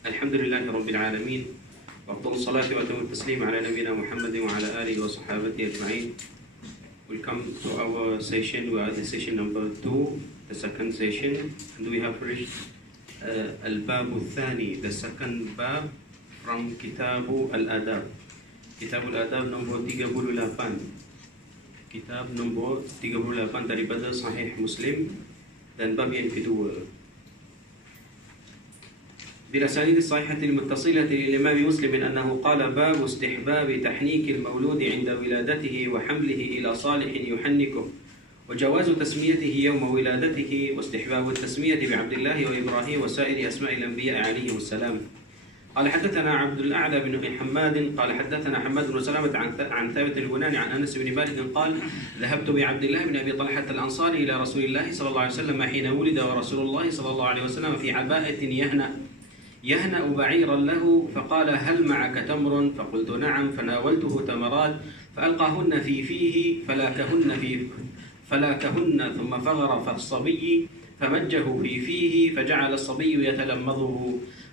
Alhamdulillahi Rabbil Alamin. Wa salatu wa taslim ala nabina Muhammadin wa ala alihi wa sahabati ajma'in. Welcome to our session. We are the session number 2, the second session, and we have reached Al-Bab Al-Thani, the second bab from Kitabu Al-Adab. Kitab Al-Adab nombor 38. Kitab nombor 38 daripada Sahih Muslim dan bab yang kedua. بالأسانيد الصحيحة المتصلة للإمام مسلم أنه قال باب استحباب تحنيك المولود عند ولادته وحمله إلى صالح يحنكه وجواز تسميته يوم ولادته واستحباب التسمية بعبد الله وإبراهيم وسائر أسماء الأنبياء عليهم السلام. قال حدثنا عبد الأعلى بن حماد قال حدثنا حماد بن سلامة عن ثابت البناني عن أنس بن مالك قال ذهبت بعبد الله بن أبي طلحة الأنصاري إلى رسول الله صلى الله عليه وسلم حين ولد ورسول الله صلى الله عليه وسلم في عباءة يهنأ بعيرا له فقال هل معك تمر فقلت نعم فناولته تمرات فألقاهن في فيه فلاكهن ثم فغر فالصبي فمجه في فيه فجعل الصبي يتلمضه.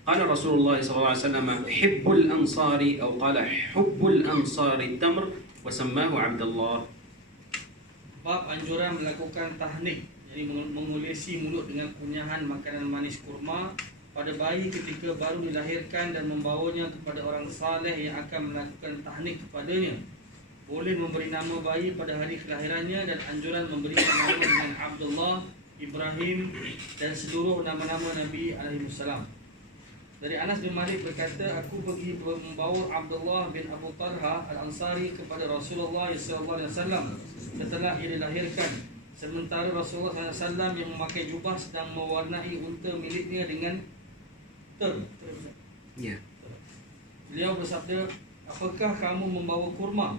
قال رسول الله صلى الله عليه وسلم حب الأنصار أو قال حب الأنصار التمر وسماه عبد الله. Bab anjuran melakukan tahnik, jadi mengulisi mulut dengan kunyahan makanan manis kurma pada bayi ketika baru dilahirkan dan membawanya kepada orang saleh yang akan melakukan tahnik kepadanya. Boleh memberi nama bayi pada hari kelahirannya dan anjuran memberikan nama dengan Abdullah, Ibrahim dan seluruh nama-nama Nabi alaihissalam. Dari Anas bin Malik berkata, aku pergi membawa Abdullah bin Abu Talha Al-Ansari kepada Rasulullah SAW setelah ia dilahirkan. Sementara Rasulullah SAW yang memakai jubah sedang mewarnai unta miliknya dengan Beliau bersabda, apakah kamu membawa kurma?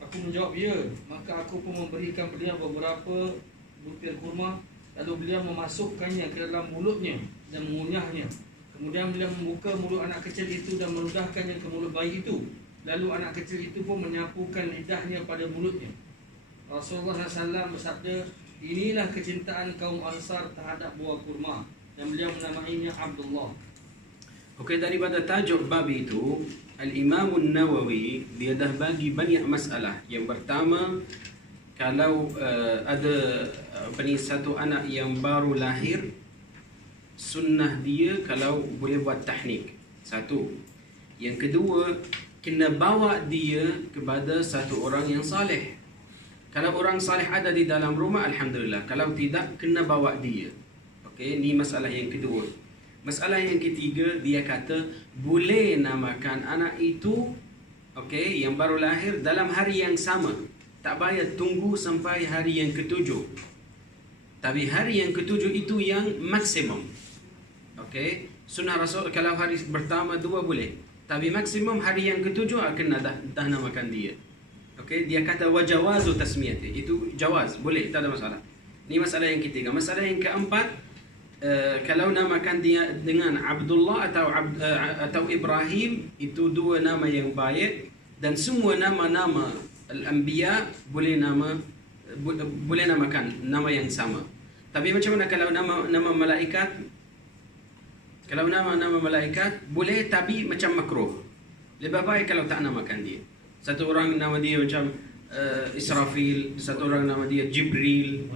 Aku menjawab, ya. Maka aku pun memberikan beliau beberapa butir kurma. Lalu beliau memasukkannya ke dalam mulutnya dan mengunyahnya. Kemudian beliau membuka mulut anak kecil itu dan meludahkannya ke mulut bayi itu. Lalu anak kecil itu pun menyapukan lidahnya pada mulutnya. Rasulullah SAW bersabda, inilah kecintaan kaum Ansar terhadap buah kurma. Dan beliau menamainya Abdullah. Okey, daripada tajuk bab itu, Al-Imam An-Nawawi dia dah bagi banyak masalah. Yang pertama, kalau ada satu anak yang baru lahir, sunnah dia kalau boleh buat tahnik. Satu. Yang kedua, kena bawa dia kepada satu orang yang saleh. Kalau orang saleh ada di dalam rumah, alhamdulillah. Kalau tidak, kena bawa dia. Okey, ni masalah yang kedua. Masalah yang ketiga, dia kata boleh namakan anak itu, okey, yang baru lahir dalam hari yang sama. Tak payah tunggu sampai hari yang ketujuh. Tapi hari yang ketujuh itu yang maksimum. Okey, sunnah Rasul kalau hari pertama dua boleh. Tapi maksimum hari yang ketujuh akan dah namakan dia. Okey, dia kata wajawazu tasmiyati. Itu jawaz, boleh, tak ada masalah. Ini masalah yang ketiga. Masalah yang keempat, kalau namakan dia dengan Abdullah atau Ibrahim, itu dua nama yang baik, dan semua nama-nama al-anbiya boleh namakan nama yang sama. Tapi macam mana kalau nama malaikat? Kalau nama malaikat boleh, tapi macam makruh. Lebih baik kalau tak namakan dia. Satu orang nama dia macam Israfil, satu orang nama dia Jibril.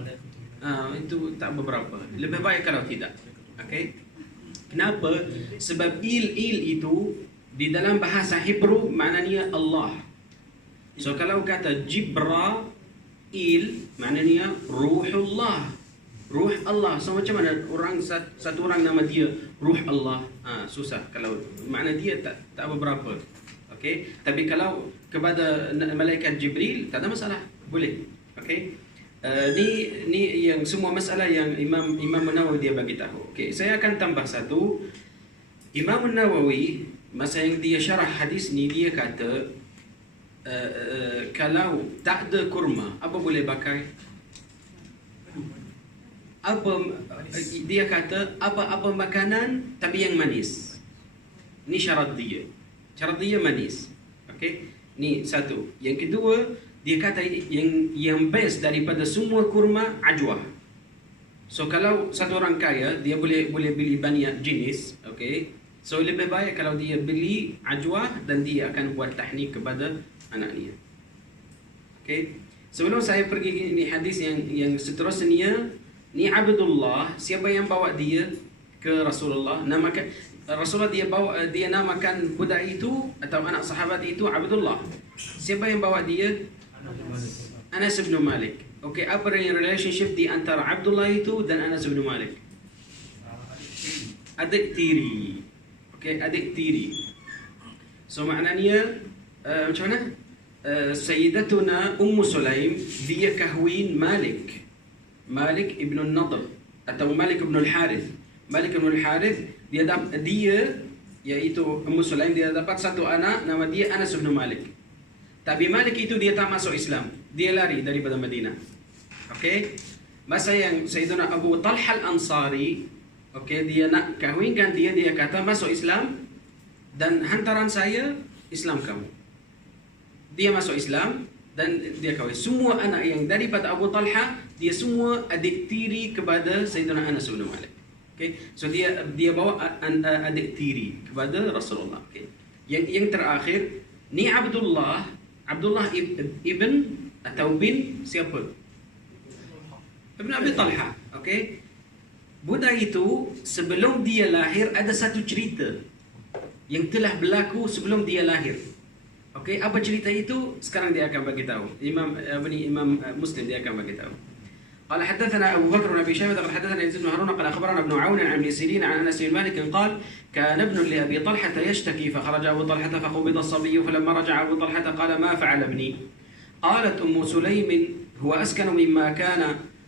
Itu tak beberapa. Lebih baik kalau tidak. Okey. Kenapa? Sebab il itu di dalam bahasa Hebrew maknanya Allah. So kalau kata Jibril, maknanya Ruhullah. Ruh Allah. So macam mana satu orang nama dia Ruh Allah? Susah kalau makna dia tak beberapa. Okey. Tapi kalau kepada malaikat Jibril tak ada masalah. Boleh. Okey. Ni yang semua masalah yang Imam Nawawi dia bagi tahu. Okey, saya akan tambah satu. Imam Nawawi masa yang dia syarah hadis ni, dia kata kalau tak ada kurma, apa boleh pakai? Dia kata apa makanan tapi yang manis. Ni syarat dia. Syarat dia manis. Okey, ni satu. Yang kedua, dia kata yang best daripada semua kurma ajwa. So kalau satu orang kaya, dia boleh beli banyak jenis, okey. So lebih baik kalau dia beli ajwah dan dia akan buat tahnik kepada anaknya. Okey. Sebelum saya pergi ini hadis yang seterusnya, ni Abdullah, siapa yang bawa dia ke Rasulullah? Namakan Rasulullah, dia namakan budak itu atau anak sahabat itu Abdullah. Siapa yang bawa dia? Anas bin Malik. Okey, apa yang relationship di antara Abdullah itu dan Anas bin Malik? Adik tiri. Okey, adik tiri. So maknanya macam mana? Sayyidatuna Sulaim dia kahwin Malik ibn al-Nadr atau Malik ibn al-Harith. Malik ibn al-Harith dia iaitu Sulaim, dia dapat satu anak nama dia Anas bin Malik. Tapi Malik itu dia tak masuk Islam. Dia lari daripada Madinah. Okey. Masa yang Sayyidina Abu Talha al-Ansari, okey, dia nak kahwinkan dia kata masuk Islam dan hantaran saya Islam kamu. Dia masuk Islam dan dia kahwin. Semua anak yang daripada Abu Talha, dia semua adik tiri kepada Sayyidina Anas bin Malik. Okay? So dia bawa adik tiri kepada Rasulullah. Okay? Yang terakhir, ni Abdullah ibn atau bin siapa? Ibn Abi Talha. Okay? Budak itu sebelum dia lahir ada satu cerita yang telah berlaku sebelum dia lahir. Okey, apa cerita itu? Sekarang dia akan bagi tahu. Imam Muslim dia akan bagi tahu. قال حدثنا أبو بكر بن أبي شيبة قال حدثنا يزيد بن هارون قال أخبرنا ابن عون عن ابن سيرين عن أنس بن مالك قال كان ابن لأبي طلحة يشتكي فخرج أبو طلحة فقبض الصبي فلما رجع أبو طلحة قال ما فعل ابني؟ قالت سليم هو أسكن مما كان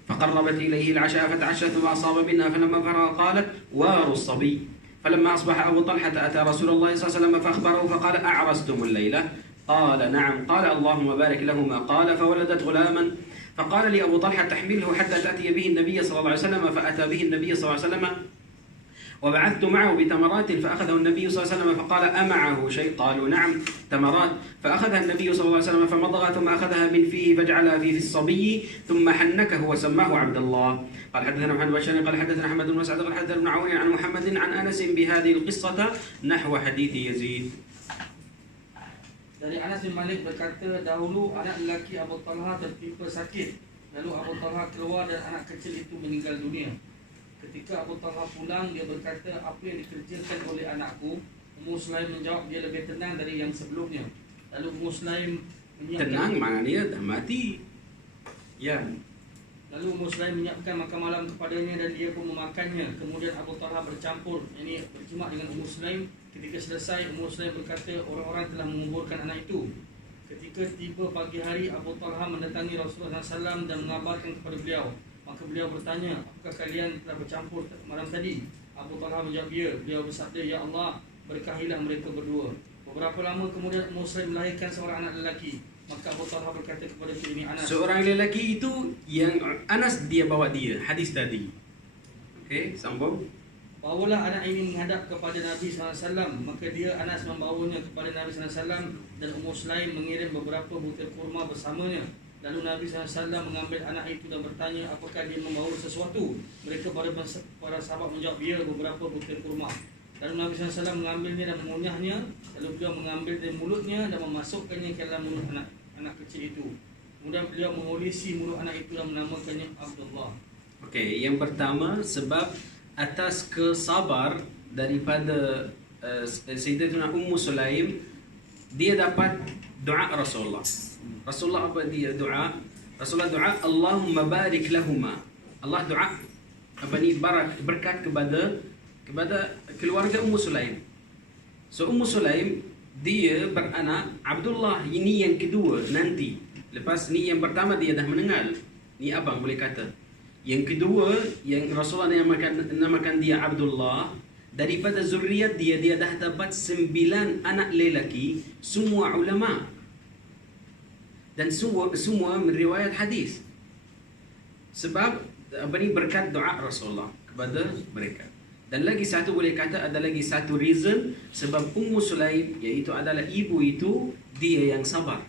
فقربت إليه العشاء فتعشى ثم أصاب منها فلما فرغ قالت وار الصبي فلما أصبح أبو طلحة أتى رسول الله صلى الله عليه وسلم فأخبره فقال أعرستم الليلة؟ قال نعم. قال اللهم بارك لهما. قال فولدت غلاما فقال لي أبو طلحة تحمله حتى تأتي به النبي صلى الله عليه وسلم فأتى به النبي صلى الله عليه وسلم وبعثت معه بتمرات فأخذه النبي صلى الله عليه وسلم فقال أمعه شيء؟ قالوا نعم تمرات. فأخذها النبي صلى الله عليه وسلم فمضغها ثم أخذها من فيه فجعلها في الصبي ثم حنكه وسماه عبد الله. قال حدثنا محمد بن بشار قال حدثنا أحمد بن مسعود قال حدثنا ابن عون عن محمد عن أنس بهذه القصة نحو حديث يزيد. Dari Anas bin Malik berkata, dahulu anak lelaki Abu Talha tertimpa sakit. Lalu Abu Talha keluar dan anak kecil itu meninggal dunia. Ketika Abu Talha pulang, dia berkata, apa yang dikerjakan oleh anakku? Sulaim menjawab, dia lebih tenang dari yang sebelumnya. Lalu Sulaim menyiapkan... Tenang maknanya dah mati. Ya. Lalu Sulaim menyiapkan makan malam kepadanya dan dia pun memakannya. Kemudian Abu Talha bercampur, ini berjemaah dengan Sulaim. Ketika selesai, Sulaim berkata, orang-orang telah menguburkan anak itu. Ketika tiba pagi hari, Abu Talha mendatangi Rasulullah SAW dan mengabarkan kepada beliau. Maka beliau bertanya, apakah kalian telah bercampur malam tadi? Abu Talha menjawab, ya. Beliau bersabda, ya Allah, berkahilah mereka berdua. Beberapa lama kemudian Sulaim melahirkan seorang anak lelaki. Maka Abu Talha berkata kepada ini Anas. Seorang lelaki itu yang Anas dia bawa dia, hadis tadi. Okey, sambung. Bawalah anak ini menghadap kepada Nabi SAW. Maka dia, Anas, membawanya kepada Nabi SAW. Dan Sulaim mengirim beberapa butir kurma bersamanya. Lalu Nabi SAW mengambil anak itu dan bertanya, apakah dia membawa sesuatu? Mereka para sahabat menjawab, ya, beberapa butir kurma. Lalu Nabi SAW mengambilnya dan mengunyahnya. Lalu beliau mengambil dari mulutnya dan memasukkannya ke dalam mulut anak kecil itu. Kemudian beliau mengulisi mulut anak itu dan menamakannya Abdullah. Okey, yang pertama sebab atas kesabar daripada Sayyidatuna Sulaim, dia dapat doa Rasulullah. Rasulullah apa dia doa? Rasulullah doa, Allahumma barik lahuma. Allah doa apa ni, berkat kepada keluarga Sulaim. So Sulaim dia beranak Abdullah, ini yang kedua nanti. Lepas ni yang pertama dia dah meninggal. Ni abang boleh kata. Yang kedua yang Rasulullah namakan dia Abdullah, daripada zuriat dia dah dapat 9 anak lelaki, semua ulama. Dan semua meriwayat hadis. Sebab apa ni, berkat doa Rasulullah kepada mereka. Dan lagi satu boleh kata ada lagi satu reason, sebab Sulaim iaitu adalah ibu itu, dia yang sabar.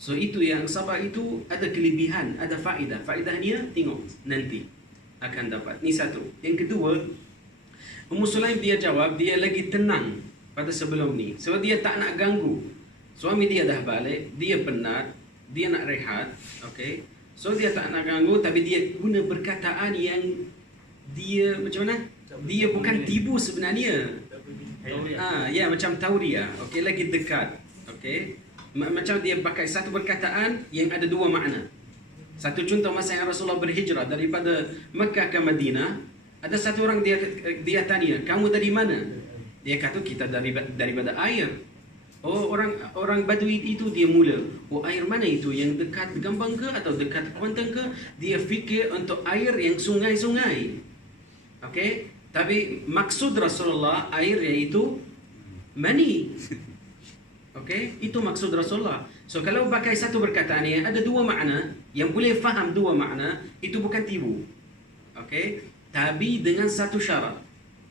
So itu yang sabar itu ada kelebihan, ada faedah. Faedahnya tengok nanti akan dapat. Ni satu. Yang kedua, Ummu Sulaim dia jawab, dia lagi tenang pada sebelum ni. Sebab dia tak nak ganggu. Suami dia dah balik, dia penat, dia nak rehat, okey. So dia tak nak ganggu, tapi dia guna perkataan yang dia macam mana? Dia bukan tibu sebenarnya. Ya, macam tauriah. Okey, lagi dekat. Okey. Macam dia pakai satu perkataan yang ada dua makna. Satu contoh masa yang Rasulullah berhijrah daripada Mekah ke Madinah, ada satu orang dia tanya, kamu dari mana? Dia kata kita daripada air. Oh, orang Badui itu dia mula, oh air mana itu, yang dekat Gambang ke atau dekat Kuantan ke? Dia fikir untuk air yang sungai-sungai. Okey, tapi maksud Rasulullah air iaitu mani. Okey, itu maksud Rasulullah. So kalau pakai satu perkataan yang ada dua makna, yang boleh faham dua makna, itu bukan tibu. Okey, tapi dengan satu syarat,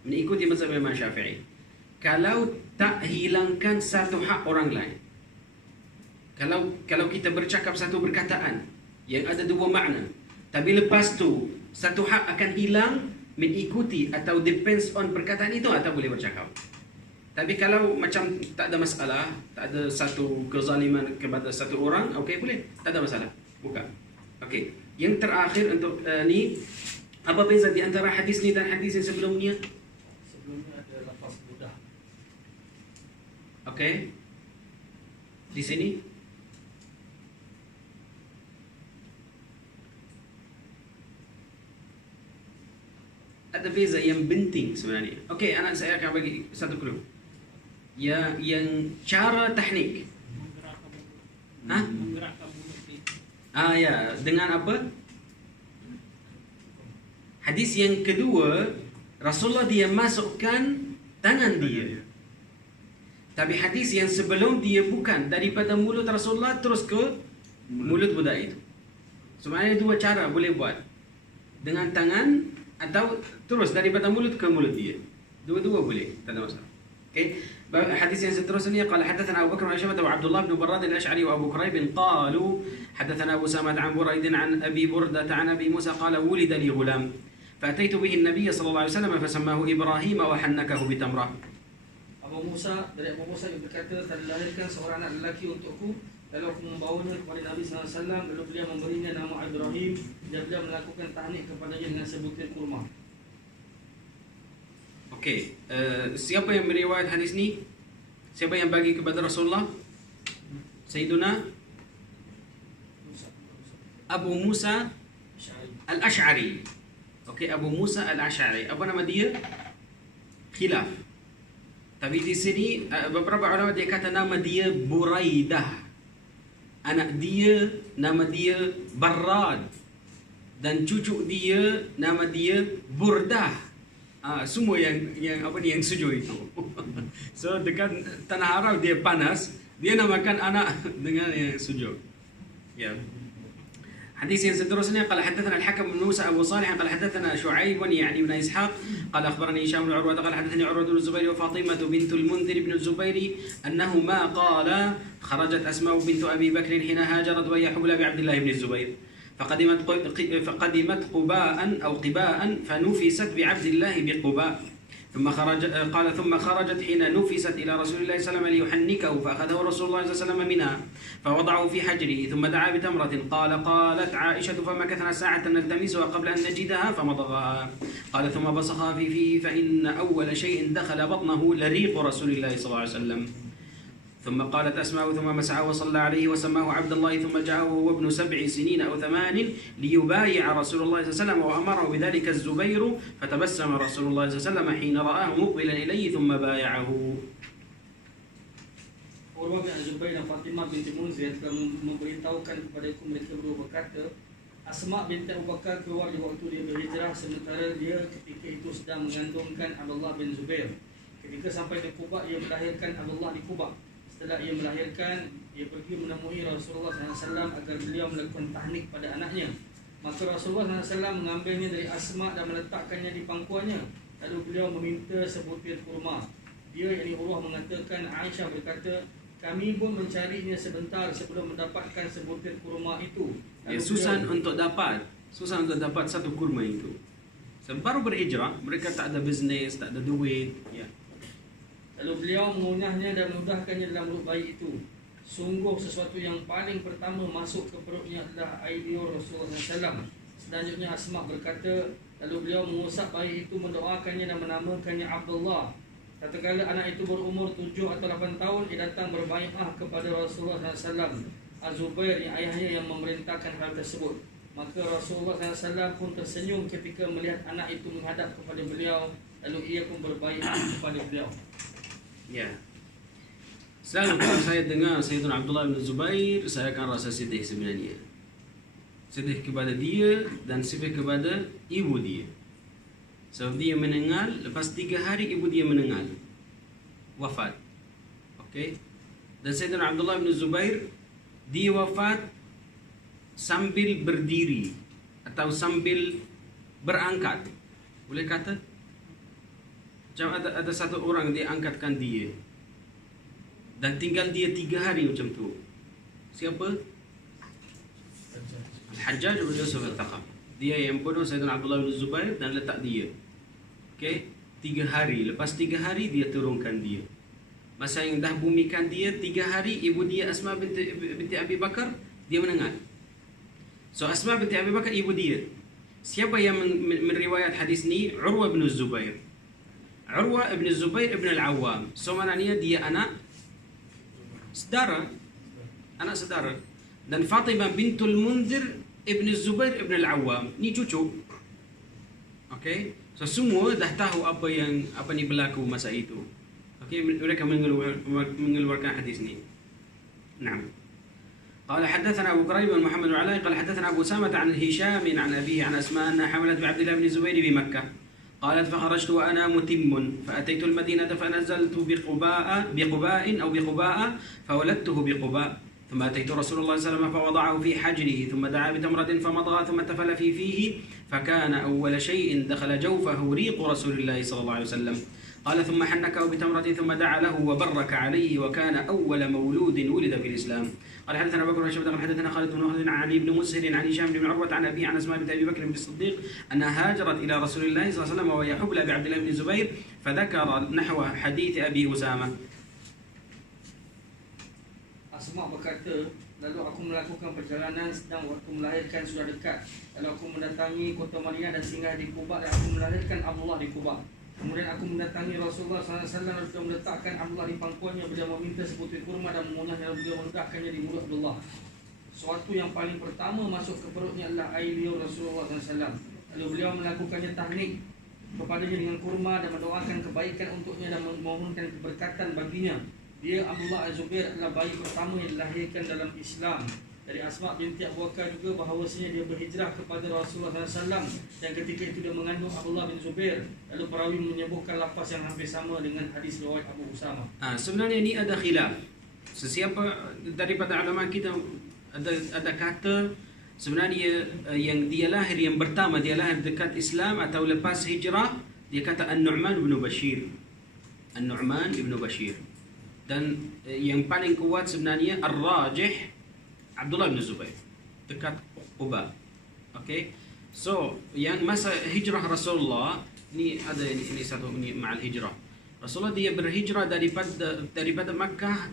mengikuti mazhab Imam Syafi'i. Kalau tak hilangkan satu hak orang lain. Kalau kita bercakap satu perkataan yang ada dua makna, tapi lepas tu satu hak akan hilang, mengikuti atau depends on perkataan itu, atau boleh bercakap. Tapi kalau macam tak ada masalah, tak ada satu kezaliman kepada satu orang, okey boleh, tak ada masalah. Buka. Okey. Yang terakhir untuk ni, apa beza di antara hadis ni dan hadis yang sebelumnya? Sebelumnya ada lafaz budah. Okey. Di sini ada beza yang penting sebenarnya. Okey, anak saya akan bagi satu clue. Ya, yang cara teknik. Ya, dengan apa? Hadis yang kedua, Rasulullah dia masukkan tangan dia. Tapi hadis yang sebelum dia bukan daripada mulut Rasulullah terus ke mulut budak itu. Sebenarnya dua cara boleh buat. Dengan tangan atau terus daripada mulut ke mulut dia. Dua-dua boleh, tak ada masalah. Okey. Hadis yang seterusnya qala hadatsana Abu Bakr al-Ashmata wa Abdullah bin Barrad al-Ash'ari wa Abu Quraib qalu hadatsana Abu Samad an Buraid an Abi Burdah an Abi Musa qala wulida li ghulam فأتيت به النبي صلى الله عليه وسلم فسماه إبراهيم وحنكه بتمرة. Abu Musa yang berkata, telah dilahirkan seorang anak lelaki untukku, lalu aku membawanya kepada Nabi SAW, lalu beliau memberinya nama Ibrahim, dan beliau melakukan tahnik kepadanya dengan sebutir kurma. Okey, siapa yang meriwayat hadis ni? Siapa yang bagi kepada Rasulullah? Sayyiduna Abu Musa al-Ash'ari. Okey, Abu Musa al-Ash'ari. Apa nama dia? Khilaf. Tapi di sini beberapa ulama dia kata nama dia Buraidah. Anak dia nama dia Barrad. Dan cucu dia nama dia Burdah. Semua yang sujud itu. So dekat tanah Arab dia panas, dia namakan anak dengan yang sujud. Ya. حديث سدرسنا قال حدثنا الحكم بن موسى ابو صالح قال حدثنا شعيب يعني بن اسحاق قال اخبرني هشام بن عروه قال حدثني عروه بن الزبير وفاطمه بنت المنذر بن الزبير انهما قال خرجت اسماء بنت ابي بكر حين هاجرت وهي حبلى بعبد الله بن الزبير فقدمت قباء او قباء فنفست بعبد الله بقباء ثم خرجت حين نفست إلى رسول الله صلى الله عليه وسلم ليحنكه فأخذه رسول الله صلى الله عليه وسلم منها فوضعه في حجره ثم دعا بتمرة قالت عائشة فمكثنا ساعة نلتمسها قبل أن نجدها فمضغها قال ثم بصقها في فيه فإن أول شيء دخل بطنه لريق رسول الله صلى الله عليه وسلم ثم قالت أسماء ثم مسعه وصلى عليه وسماه عبد الله ثم جاءه وهو ابن 7 سنين أو 8 ليبايع رسول الله صلى الله عليه وسلم وأمره بذلك الزبير فتبسم رسول الله صلى الله عليه وسلم حين رآه مقبلا إليه ثم بايعه. Urwah bin Zubair dan Fatimah binti Munzir telah memberitahukan kepadaku, mereka berdua berkata, Asma binti Abu Bakar keluar di waktu dia berhijrah, sementara dia ketika itu sedang mengandungkan Abdullah bin Zubair. Ketika sampai di Quba, ia melahirkan Abdullah di Quba. Setelah ia melahirkan, ia pergi menemui Rasulullah SAW agar beliau melakukan tahnik pada anaknya. Maka Rasulullah SAW mengambilnya dari Asma dan meletakkannya di pangkuannya. Lalu beliau meminta sebutir kurma. Dia, yakni Urwah, mengatakan, Aisyah berkata, kami pun mencarinya sebentar sebelum mendapatkan sebutir kurma itu. Susah untuk dapat satu kurma itu. So, baru berhijrah, mereka tak ada bisnes, tak ada duit. Ya. Lalu beliau mengunyahnya dan menudahkannya dalam mulut bayi itu. Sungguh sesuatu yang paling pertama masuk ke perutnya adalah air liur Rasulullah SAW. Selanjutnya Asma berkata, lalu beliau mengusap bayi itu, mendoakannya dan menamakannya Abdullah. Tatkala anak itu berumur 7 atau 8 tahun, ia datang berbai'ah kepada Rasulullah SAW. Az-Zubair yang ayahnya yang memerintahkan hal tersebut. Maka Rasulullah SAW pun tersenyum ketika melihat anak itu menghadap kepada beliau. Lalu ia pun berbai'ah kepada beliau. Ya. Selalu kalau saya dengar Sayyidina Abdullah bin Zubair, saya akan rasa sedih sebenarnya. Sedih kepada dia dan sedih kepada ibu dia. Sebab dia meninggal, lepas 3 hari ibu dia meninggal, wafat. Okey. Dan Sayyidina Abdullah bin Zubair, dia wafat sambil berdiri atau sambil berangkat. Boleh kata? Macam ada satu orang dia angkatkan dia. Dan tinggal dia 3 hari macam tu. Siapa? Al-Hajjaj bin Yusuf Al-Thaqaf. Dia yang bunuh Sayyidina Abdullah bin Zubair dan letak dia. Okey, 3 hari. Lepas 3 hari dia turunkan dia. Masa yang dah bumikan dia 3 hari, ibu dia Asma binti Abi Bakar dia meninggal. So Asma binti Abi Bakar ibu dia. Siapa yang meriwayat hadis ni? Urwa bin Zubair. Urwa bin Zubair bin Al-Awwam. So maknanya dia anak saudara, anak saudara. Dan Fatimah bintul Munzir ibn Zubair ibn Al-Awwam ni cucu. Okey, so semua dah tahu apa ni berlaku masa itu. Okey, mereka mengeluarkan hadis ni. Naam. قال حدثنا أبو كريب محمد العلاء قال حدثنا أبو أسامة عن هشام عن أبيه عن أسماء أنها حملت بعبد الله بن الزبير بمكة. قالت فخرجت وأنا متم فأتيت المدينة فنزلت بقباء فولدته بقباء ثم أتيت رسول الله صلى الله عليه وسلم فوضعه في حجره ثم دعا بتمرة فمضغ ثم تفل في فيه فكان أول شيء دخل جوفه ريق رسول الله صلى الله عليه وسلم. قال ثم حنكه بتمرة ثم دعا له وبرك عليه وكان أول مولود ولد في الإسلام. قال حدثنا بكر بن شيبة قال حدثنا خالد بن مخلد عن علي بن مسهر عن هشام بن عروة عن أبي عن أسماء بنت أبي بكر بن الصديق أنها هاجرت إلى رسول الله صلى الله عليه وسلم وهي حبلى بعبد الله بن الزبير فذكر نحو حديث أبي أسامة. Asma berkata, lalu aku melakukan perjalanan sedang waktu melahirkan sudah dekat. Lalu aku mendatangi kota Madinah dan singgah di Quba dan aku melahirkan Abdullah di Quba. Kemudian aku mendatangi Rasulullah SAW dan beliau meletakkan Abdullah di pangkuannya. Beliau meminta sebutir kurma dan mengunyahnya, beliau menudahkannya di mulut Abdullah. Suatu yang paling pertama masuk ke perutnya adalah air liur Rasulullah SAW. Lalu beliau melakukannya tahnik kepadanya dengan kurma dan mendoakan kebaikan untuknya dan memohonkan keberkatan baginya. Dia Abdullah Az-Zubair adalah bayi pertama yang dilahirkan dalam Islam. Dari Asma binti Abu Bakar juga bahawasanya dia berhijrah kepada Rasulullah SAW dan ketika itu dia mengandung Abdullah bin Zubair. Lalu perawi menyebutkan lafaz yang hampir sama dengan hadis riwayat Abu Usama. Sebenarnya ini ada khilaf. Sesiapa daripada ulama kita ada kata sebenarnya yang dia lahir yang pertama dia lahir dekat Islam atau lepas hijrah, dia kata An-Nu'man bin Bashir. An-Nu'man bin Bashir. Dan yang paling kuat sebenarnya Ar-Rajih Abdullah bin Zubair dekat Quba. Okey. So, yang masa hijrah Rasulullah ni ada ini satu ni ma'al hijrah. Rasulullah dia berhijrah daripada Makkah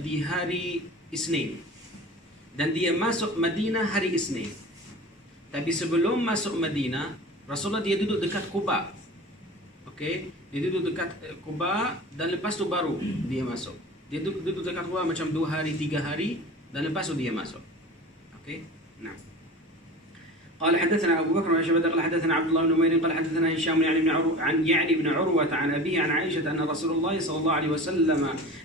di hari Isnin. Dan dia masuk Madinah hari Isnin. Tapi sebelum masuk Madinah, Rasulullah dia duduk dekat Quba. Okey, dia duduk dekat Quba dan lepas tu baru dia masuk. Dia duduk dekat Quba macam 2 hari 3 hari dan lepas tu dia masuk. Okey. Nah. قال حدثنا أبو بكر وشيبة قال حدثنا عبد الله بن نمير قال حدثنا هشام يعني بن عروة عن أبيه عن عائشة أن رسول الله صلى الله عليه وسلم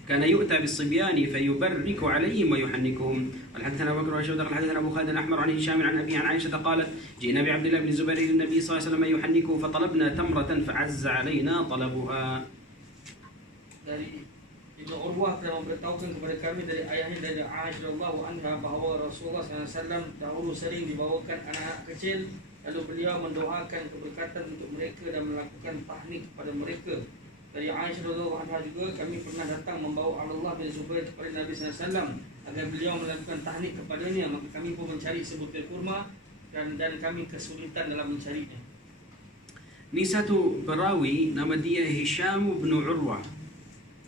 كان يؤتى بالصبيان فيبرك عليهم ويحنكهم. قال حدثنا أبو بكر وشيبة قال حدثنا أبو خالد الأحمر عن هشام عن أبيه عن عائشة قالت جئنا بعبد الله بن الزبير إلى النبي صلى الله عليه وسلم يحنكه فطلبنا تمرة فعز علينا طلبها. Ibnu Urwah telah memberitahukan kepada kami dari ayahnya dari Aisyah radhiyallahu anha bahawa Rasulullah SAW dahulu sering dibawakan anak-anak kecil, lalu beliau mendoakan keberkatan untuk mereka dan melakukan tahnik kepada mereka. Dari Aisyah radhiyallahu anha juga kami pernah datang membawa Abdullah bin Zubair kepada Nabi SAW agar beliau melakukan tahnik kepadanya, maka kami pun mencari sebutir kurma dan kami kesulitan dalam mencarinya. Ni satu perawi nama dia Hisham bin Urwah.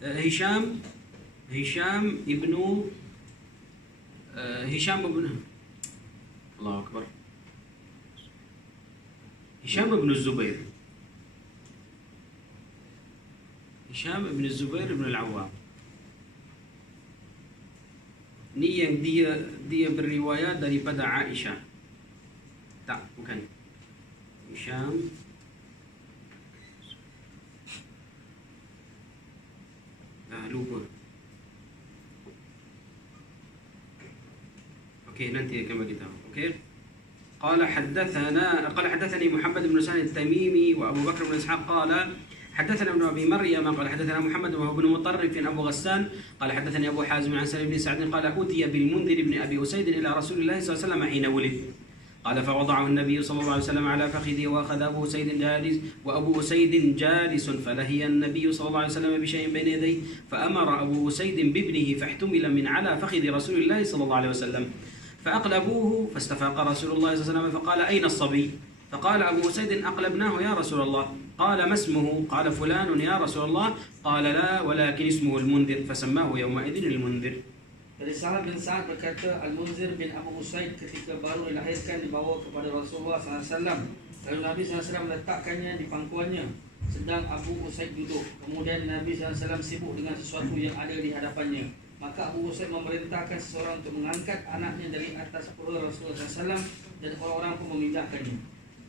Hisham ibnu Allahu Akbar. Hisham bin Zubair. Hisham bin Zubair bin Al-Awwam. Ni yang dia berriwayat daripada Aisyah. Tak, bukan. Hisham lupa. Okey, nanti akan bagi tahu. Okey. قال حدثني محمد بن سعد التميمي وابو بكر بن اسحاق قال حدثنا ابن ابي مريم قال حدثنا محمد وهو بن مطرف ابو غسان قال حدثني ابو حازم عن سليم بن سعد قال اوتي بالمنذر بن ابي اسيد الى رسول الله صلى الله عليه وسلم حين ولد قال فوضعه النبي صلى الله عليه وسلم على فخذه واخذ ابو اسيد جالس وابو اسيد جالس فلهي النبي صلى الله عليه وسلم بشيء بين يديه فامر ابو اسيد بابنه فاحتمل من على فخذ رسول الله صلى الله عليه وسلم فأقلبوه فاستفاق رسول الله صلى الله عليه وسلم فقال أين الصبي؟ فقال أبو أسيد أقلبناه يا رسول الله. قال ما اسمه؟ قال فلان يا رسول الله. قال لا ولكن اسمه المنذر فسماه يومئذ المنذر. Dari Sahal bin Sa'ad berkata, Al-Munzir bin Abu Usaid ketika baru dilahirkan dibawa kepada Rasulullah SAW. Lalu Nabi SAW meletakkannya di pangkuannya, sedang Abu Usaid duduk. Kemudian Nabi SAW sibuk dengan sesuatu yang ada di hadapannya. Maka Abu Usaid memerintahkan seseorang untuk mengangkat anaknya dari atas perut Rasulullah SAW dan orang-orang pun memindahkannya.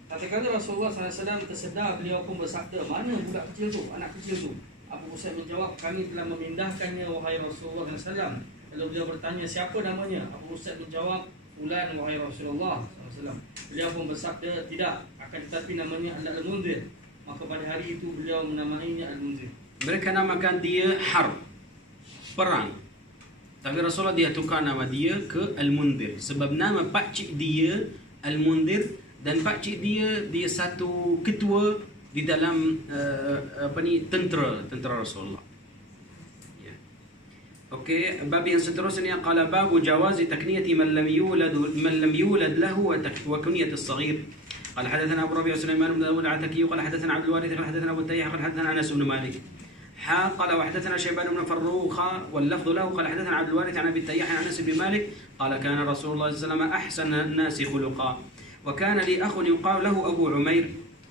Tatkala Rasulullah SAW tersedar, beliau pun bersabda, mana budak kecil tu, anak kecil tu? Abu Usaid menjawab, kami telah memindahkannya wahai Rasulullah SAW. Lalu beliau bertanya, siapa namanya? Abu Usaid menjawab, Fulan wahai Rasulullah SAW. Beliau pun bersabda, tidak, akan tetapi namanya Al-Munzir. Maka pada hari itu beliau menamainya Al-Munzir. Mereka namakan dia Harb, perang. Tapi Rasulullah dia tukar nama dia ke Al-Munzir sebab nama pakcik dia Al-Munzir dan pakcik dia satu ketua di dalam tentera Rasulullah. Ya. Okey, bab yang seterusnya qala babu jawazi takniyati man lam yulad lahu wa kunyati as-saghir. قال حدثنا ابو ربيع سليمان بن داود العتكي قال حدثنا عبد الوارث قال حدثنا ابو التياح قال حدثنا انس بن مالك قال وحدثنا شيبان بن فروخ واللفظ له قال حدثنا عبد الوارث عن ابي التياح عن انس بن مالك قال كان رسول الله صلى الله عليه وسلم احسن الناس خلقا وكان لي اخ يقال له ابو عمير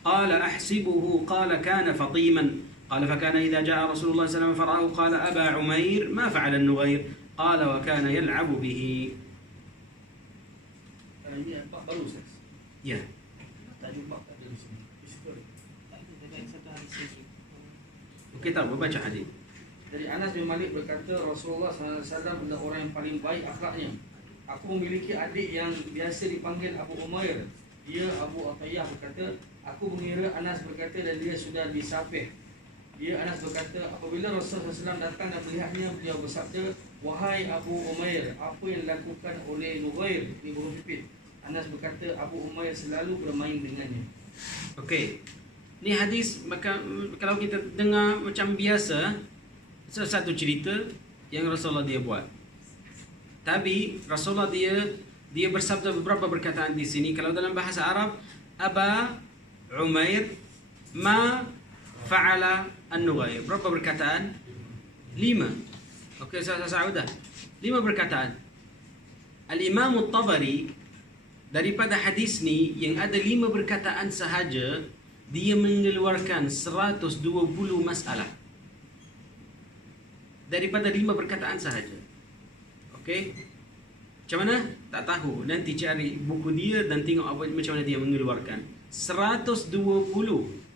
قال احسبه قال كان فطيما قال فكان اذا جاء رسول الله صلى الله عليه وسلم فرآه قال ابا عمير ما فعل النغير قال وكان يلعب به. Ya. Kita membaca hadis. Dari Anas bin Malik berkata, Rasulullah SAW adalah orang yang paling baik akhlaknya. Aku memiliki adik yang biasa dipanggil Abu Umair. Dia Abu Atiyah berkata, aku mengira Anas berkata dan dia sudah disapih. Dia Anas berkata, apabila Rasulullah SAW datang dan melihatnya, beliau bersabda, wahai Abu Umair, apa yang dilakukan oleh Nughair? Ini burung pipit. Anas berkata, Abu Umair selalu bermain dengannya. Okey. Ni hadis, maka kalau kita dengar macam biasa, satu cerita yang Rasulullah dia buat. Tapi Rasulullah dia bersabda beberapa perkataan di sini. Kalau dalam bahasa Arab, Aba Umair ma fa'ala an-Nughair. Berapa perkataan? 5. Okey, saya sudah. 5 perkataan. Al-Imam At-Tabari daripada hadis ni yang ada 5 perkataan sahaja, dia mengeluarkan 120 masalah daripada 5 perkataan sahaja. Okey? Macam mana? Tak tahu. Nanti cari buku dia dan tengok apa macam mana dia mengeluarkan 120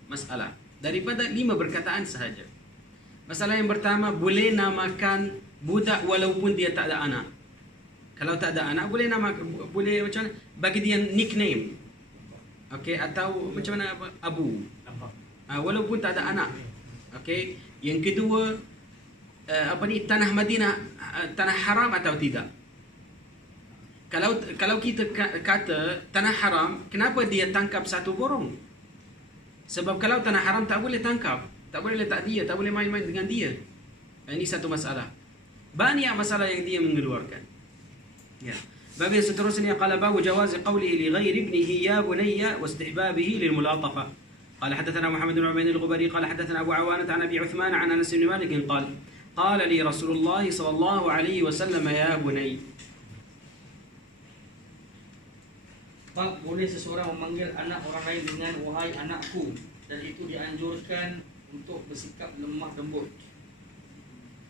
masalah daripada 5 perkataan sahaja. Masalah yang pertama, boleh namakan budak walaupun dia tak ada anak. Kalau tak ada anak, boleh macam mana? Bagi dia nickname. Okey, atau macam mana, Abu. Walaupun tak ada anak. Okey. Yang kedua, tanah Madinah tanah haram atau tidak? Kalau kita kata tanah haram, kenapa dia tangkap satu burung? Sebab kalau tanah haram tak boleh tangkap, tak boleh letak dia, tak boleh main-main dengan dia. Ini satu masalah. Banyak masalah yang dia mengeluarkan. Ya. Bab yang seterusnya qala babu jawazi qawlihi li ghairi ibnihi ya bunayya wa istihbabihi lil mulatafa. قال حدثنا محمد بن عبيد الغبري قال حدثنا أبو عوانة عن أبي عثمان عن أنس بن مالك قال لي رسول الله صلى الله عليه وسلم يا بني. Bab boleh seseorang memanggil anak orang lain dengan wahai anakku, dan itu dianjurkan untuk bersikap lemah lembut.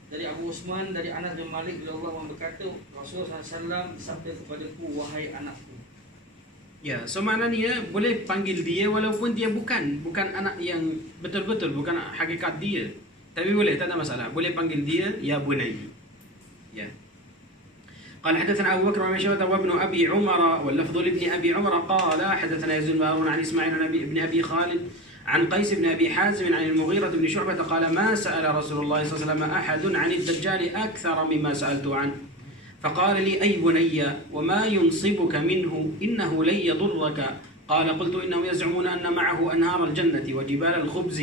Dari Abu Usman dari Anas bin Malik radhiyallahu anhu berkata, Rasulullah SAW sabda kepadaku, wahai anakku. Ya, so maknanya boleh panggil dia walaupun dia bukan anak yang betul-betul, bukan hakikat dia. Tapi boleh, tak ada masalah. Boleh panggil dia ya bunai. Ya. قال حدثنا أبو بكر بن شيبة وابن أبي عمر واللفظ لابن أبي عمر قال حدثنا يزيد بن هارون عن إسماعيل بن أبي خالد عن قيس بن أبي حازم عن المغيرة بن شعبة قال ما سأل رسول الله صلى الله عليه وسلم أحد عن الدجال أكثر مما سألت عنه فقال لي أي بني وما ينصبك منه إنه لن يضرك قال قلت إنهم يزعمون أن معه أنهار الجنة وجبال الخبز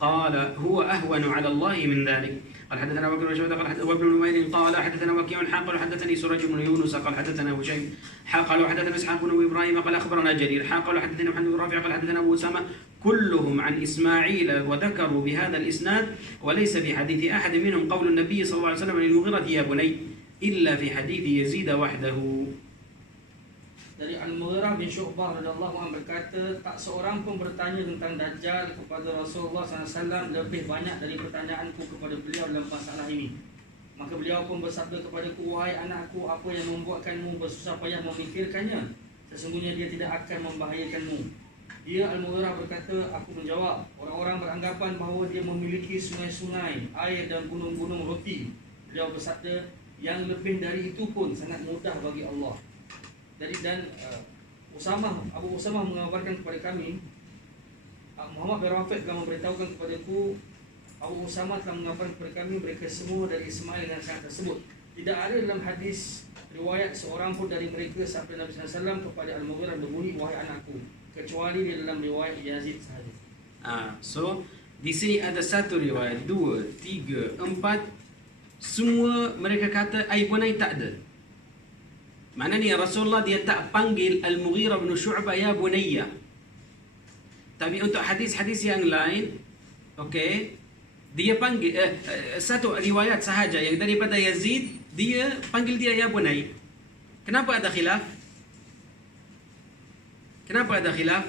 قال هو أهون على الله من ذلك قال حدثنا بكر بن شيبة قال وابن نمير قال حدثنا وكيع قال حدثني سرج بن يونس قال حدثنا هشيم قال وحدثنا اسحاق بن ابراهيم قال اخبرنا جرير قال حدثنا محمد بن رافع قال حدثنا ابو اسامه كلهم عن اسماعيل وذكروا بهذا الاسناد وليس في حديث احد منهم قول النبي صلى الله عليه وسلم للمغيرة يا بني الا في حديث يزيد وحده. Dari Al-Mughirah bin Syu'bah radhiyallahu anhu berkata, tak seorang pun bertanya tentang Dajjal kepada Rasulullah SAW lebih banyak dari pertanyaanku kepada beliau dalam masalah ini. Maka beliau pun bersabda kepadaku, wahai anakku, apa yang membuatkanmu bersusah payah memikirkannya? Sesungguhnya dia tidak akan membahayakanmu. Dia Al-Mughirah berkata, aku menjawab, orang-orang beranggapan bahawa dia memiliki sungai-sungai, air dan gunung-gunung roti. Beliau bersabda, yang lebih dari itu pun sangat mudah bagi Allah. Abu Usamah mengabarkan kepada kami, Muhammad bin Rafiq telah memberitahukan kepadaku, Abu Usamah telah mengabarkan kepada kami mereka semua dari Ismail dengan sanad tersebut. Tidak ada dalam hadis riwayat seorang pun dari mereka sampai Nabi SAW kepada Al-Mughirah berbunyi wahai anakku, kecuali di dalam riwayat Yazid sahaja. So di sini ada satu riwayat, 2, 3, 4, semua mereka kata ai bunai tak ada. Maknanya Rasulullah dia tak panggil Al-Mughirah bin Syu'bah ya bunayya. Tapi untuk hadis-hadis yang lain, okey, dia panggil satu riwayat sahaja yang daripada Yazid, dia panggil dia ya bunay. Kenapa ada khilaf? Kenapa ada khilaf?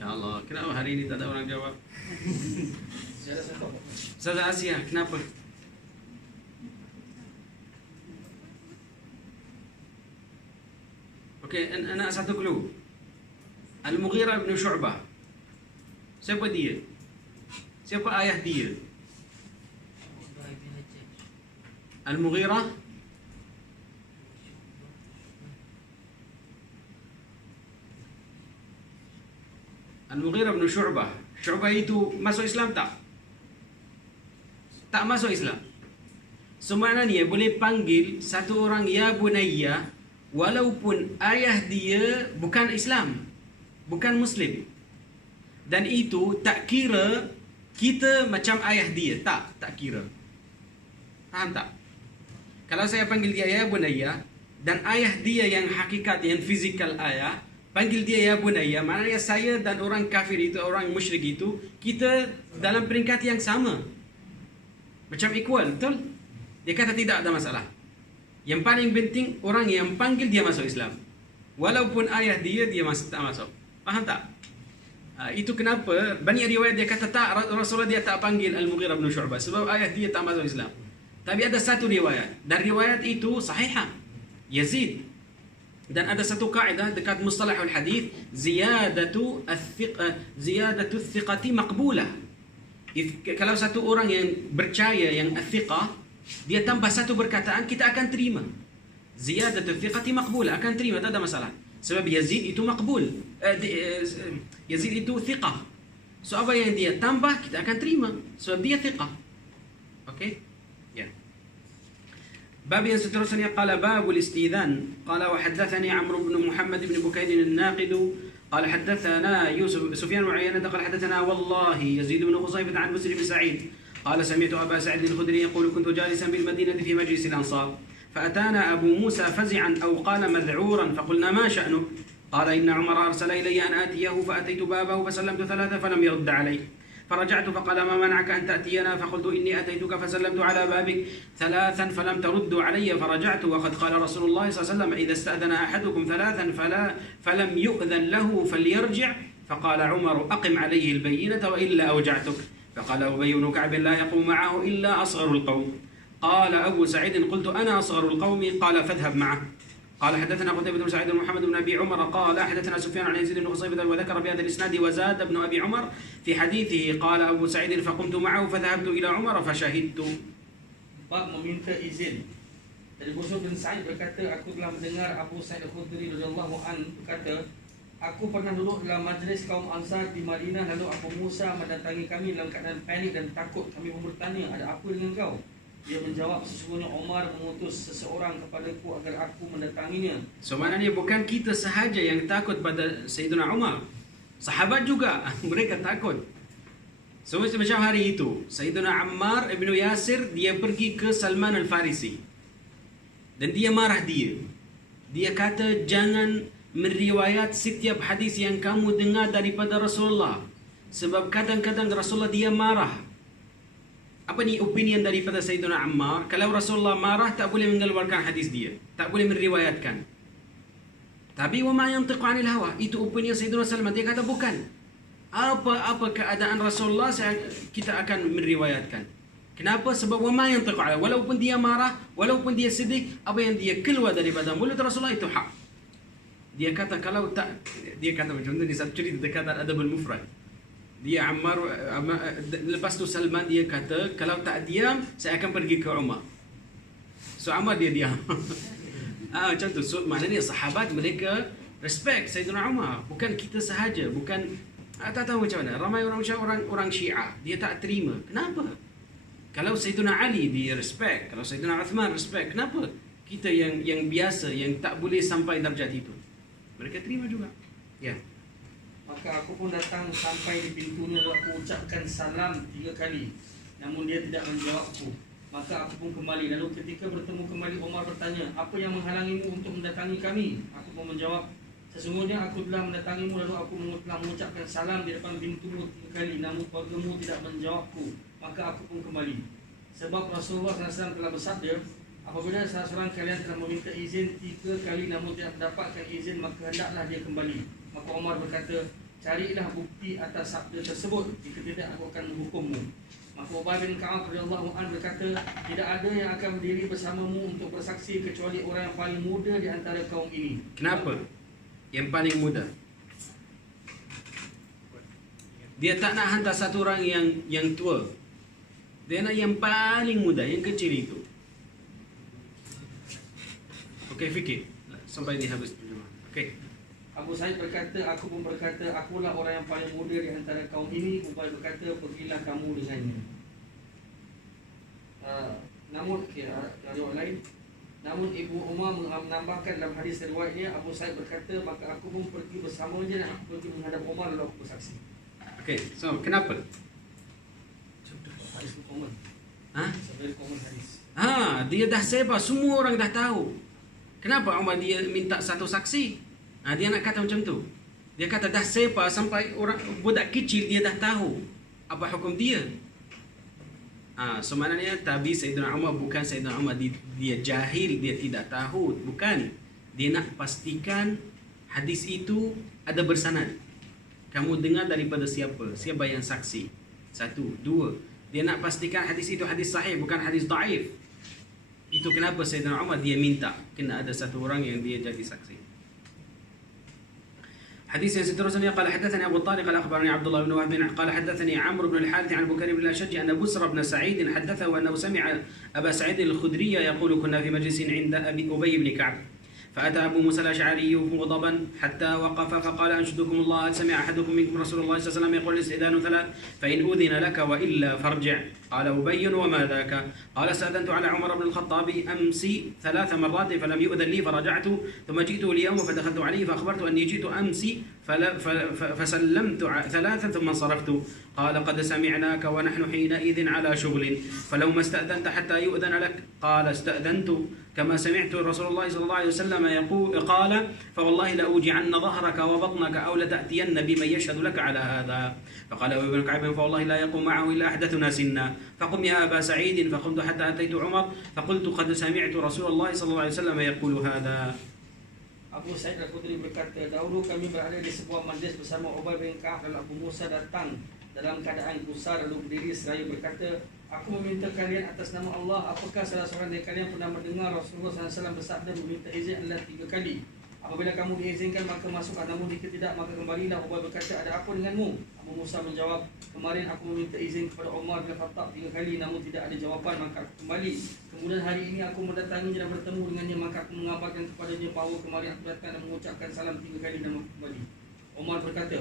Ya Allah, kenapa hari ini tak ada orang jawab? Ustaz Asia, kenapa? Okey, anak satu clue. Al-Mughirah bin Syu'bah. Siapa dia? Siapa ayah dia? Al-Mughirah Al-Mughirah bin Syu'bah. Syu'bah itu masuk Islam tak? Tak masuk Islam. So maknanya boleh panggil satu orang ya bunayya walaupun ayah dia bukan Islam, bukan Muslim. Dan itu tak kira kita macam ayah dia. Tak kira. Faham tak? Kalau saya panggil dia ya bunayya dan ayah dia yang hakikat, yang fizikal ayah, panggil dia ya bunayya, maknanya saya dan orang kafir itu, orang musyrik itu, kita dalam peringkat yang sama. Macam equal, betul? Dia kata tidak ada masalah. Yang paling penting orang yang panggil dia masuk Islam. Walaupun ayah dia tak masuk. Faham tak? Itu kenapa banyak riwayat dia kata tak, Rasulullah dia tak panggil Al-Mughirah bin Syu'bah sebab ayah dia tak masuk Islam. Tapi ada satu riwayat, dan riwayat itu sahihah, Yazid. Dan ada satu kaedah dekat mustalahul hadis, ziyadatu thiqati maqbulah. Kalau satu orang yang percaya, yang thiqah, dia tambah satu perkataan, kita akan terima. Ziyadatu thiqati maqbulah, akan terima, tak ada masalah. Sebab Yazid itu maqbul. Yazid itu thiqah. So apa yang dia tambah, kita akan terima sebab dia thiqah. Okey? Ya. باب يسترسني قال باب الاستئذان قال وحدثني عمرو بن محمد بن بكير الناقد قال حدثنا يوسف سفيان وعيينة قال حدثنا والله يزيد بن خصيفة عن بسر بن سعيد قال سمعت أبا سعيد الخدري يقول كنت جالسا بالمدينة في مجلس الأنصار فأتانا أبو موسى فزعا أو قال مذعورا فقلنا ما شأنه؟ قال إن عمر أرسل إلي أن آتيه فأتيت بابه فسلمت ثلاثة فلم يرد علي، فرجعت فقال ما منعك أن تأتينا؟ فقلت إني أتيتك فسلمت على بابك ثلاثا فلم تردوا علي، فرجعت وقد قال رسول الله صلى الله عليه وسلم إذا استأذن أحدكم ثلاثا فلم يؤذن له فليرجع. فقال عمر أقم عليه البينة وإلا أوجعتك. فقال أبي بن كعب لا يقوم معه إلا أصغر القوم. قال أبو سعيد قلت أنا أصغر القوم. قال فاذهب معه. قال حدثنا قتيبة بن سعيد ومحمد بن أبي عمر قال حدثنا سفيان عن يزيد بن خصيبة وذكر بهذا الإسناد وزاد ابن أبي عمر في حديثه. قال أبو سعيد فقمت معه فذهبت إلى عمر فشهدت. Bab meminta izin. Dari Busur bin Sa'id berkata, aku telah mendengar Abu Sa'id Al-Khudri radhiyallahu anhu berkata, aku pernah duduk dalam majlis kaum Ansar di Madinah, lalu Abu Musa mendatangi kami dalam keadaan panik dan takut. Kami pun bertanya, ada apa dengan kau? Dia menjawab, sesungguhnya Umar mengutus seseorang kepadaku agar aku mendatanginya. So maknanya bukan kita sahaja yang takut pada Sayyidina Umar, sahabat juga mereka takut. So macam hari itu Sayyidina Ammar ibn Yasir dia pergi ke Salman al-Farisi dan dia marah dia kata jangan meriwayat setiap hadis yang kamu dengar daripada Rasulullah, sebab kadang-kadang Rasulullah dia marah. Apa ni opinion daripada Sayyidina Ammar? Kalau Rasulullah marah tak boleh mengeluarkan hadis dia, tak boleh meriwayatkan. Tapi wa ma yantiqu 'anil hawa, itu opinion Sayyidina Salman. Dia kata bukan. Apa keadaan Rasulullah kita akan meriwayatkan. Kenapa? Sebab wa ma yantiqu 'anil, walaupun dia marah, walaupun dia sedih, apa yang dia keluar daripada mulut Rasulullah itu hak. Dia kata kalau tak, dia kata macam tu di satu cerita dekat Adabul Mufrad. Dia Ammar, lepas tu Salman dia kata kalau tak diam saya akan pergi ke Umar. So Ammar dia diam. Macam tu. So maknanya sahabat mereka respect Sayyidina Umar, bukan kita sahaja, bukan tak tahu macam mana. Ramai orang Syiah dia tak terima. Kenapa? Kalau Sayyidina Ali dia respect, kalau Sayyidina Uthman respect, kenapa kita yang biasa yang tak boleh sampai darjat itu mereka terima juga? Ya. Maka aku pun datang sampai di pintunya, lalu aku ucapkan salam 3 kali, namun dia tidak menjawabku. Maka aku pun kembali. Lalu ketika bertemu kembali, Umar bertanya, apa yang menghalangimu untuk mendatangi kami? Aku pun menjawab, sesungguhnya aku telah mendatangimu, lalu aku telah mengucapkan salam di depan pintumu 3 kali, namun keluargamu tidak menjawabku. Maka aku pun kembali. Sebab Rasulullah SAW telah bersabda, apabila salah seorang kalian telah meminta izin 3 kali namun tidak mendapatkan izin, maka hendaklah dia kembali. Maka Umar berkata, carilah bukti atas sabda tersebut, jika tidak aku akan menghukummu. Maka Ubay bin Ka'ab radhiyallahu anhu berkata, tidak ada yang akan berdiri bersamamu untuk bersaksi kecuali orang yang paling muda di antara kaum ini. Kenapa? Yang paling muda. Dia tak nak hantar satu orang yang tua. Dia nak yang paling muda, yang kecil itu. Okey, fikir sampai ni habis. Okey. Abu Sa'id berkata, aku pun berkata, akulah orang yang paling muda di antara kaum ini. Ubay berkata, pergilah kamu dengannya. Namun, dari orang lain, namun Ibu Umar menambahkan dalam hadis riwayatnya, Abu Sa'id berkata, maka aku pun pergi bersamanya dan aku pergi menghadap Umar lalu aku bersaksi. Okey, so kenapa? Hadis itu common. Very common hadis. Dia dah sebar, semua orang dah tahu. Kenapa Umar dia minta satu saksi? Dia nak kata macam tu. Dia kata dah sebar sampai orang budak kecil dia dah tahu apa hukum dia. So maknanya tabi Sayyidina Umar bukan Sayyidina Umar dia jahil, dia tidak tahu, bukan. Dia nak pastikan hadis itu ada bersanad. Kamu dengar daripada siapa? Siapa yang saksi? 1, 2. Dia nak pastikan hadis itu hadis sahih, bukan hadis dhaif. Itu kenapa Sayyidina Umar dia minta kena ada satu orang yang dia jadi saksi. حديث seterusnya قال حدثني أبو طارق قال أخبرني عبد الله بن وهب قال حدثني عمرو بن الحارث عن بكير بن الأشج أن بسر بن سعيد حدثه أنه سمع أبا سعيد الخدري يقول كنا في مجلس عند أبي بن كعب فأتى أبو موسى الأشعري مغضبا حتى وقف فقال أنشدكم الله هل سمع أحدكم منكم رسول الله صلى الله عليه وسلم يقول الاستئذان 3 فإن أذن لك وإلا فارجع قال أبي وما ذاك قال استأذنت على عمر بن الخطاب أمس 3 مرات فلم يؤذن لي فرجعت ثم جئت اليوم فدخلت عليه فأخبرت أني جئت أمس فسلمت 3 ثم انصرفت قال قد سمعناك ونحن حينئذ على شغل فلو ما استأذنت حتى يؤذن لك قال استأذنت كما سمعت رسول الله صلى الله عليه وسلم يقول قال فوالله لأوجعن ظهرك وبطنك أو لتأتين بمن يشهد لك على هذا. فقال أبو بن كعب فوالله لا يقوم معه إلا أحدثنا سنا. فقم يا أبا سعيد. فقمت حتى أتيت عمر فقلت قد سمعت رسول الله صلى الله عليه وسلم يقول هذا. Abu Sa'id Al-Khudri berkata, dahulu kami berada di sebuah majlis bersama Ubay bin Ka'ab dan Abu Musa datang dalam keadaan kusar lalu berdiri seraya berkata, aku meminta kalian atas nama Allah, apakah salah seorang dari kalian pernah mendengar Rasulullah SAW bersabda meminta izin adalah 3 kali? Apabila kamu diizinkan maka masuklah, namun jika tidak maka kembalilah. Ubay berkata, ada apa denganmu? Abu Musa menjawab, kemarin aku meminta izin kepada Umar bin Khattab 3 kali namun tidak ada jawapan, maka aku kembali. Kemudian hari ini aku mendatanginya dan bertemu dengannya, maka aku mengabarkan kepadanya bahawa kemarin aku datang dan mengucapkan salam 3 kali dan aku kembali. Umar berkata,